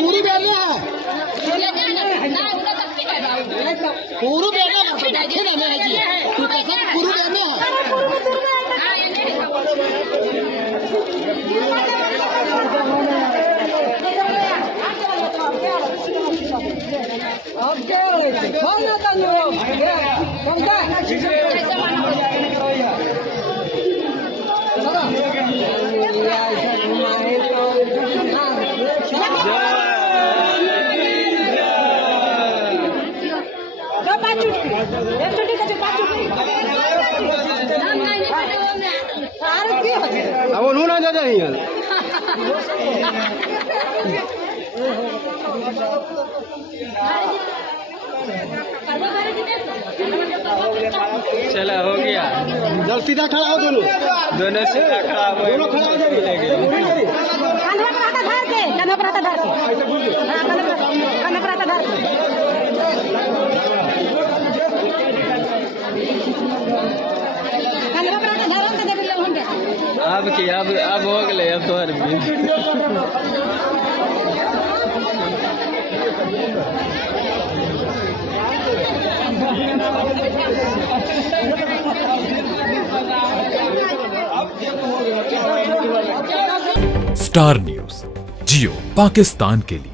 पूरी बेले है पूरी बेले देखिए ना मैं जी तू कैसे पूरी बेले है अब वो ना जा रही है चला हो गया जल सीधा खड़ा हो दोनों सीधा खड़ा हो दोनों खड़ा हो जाइए अब की अब हो गए अब तो स्टार न्यूज जियो पाकिस्तान के लिए।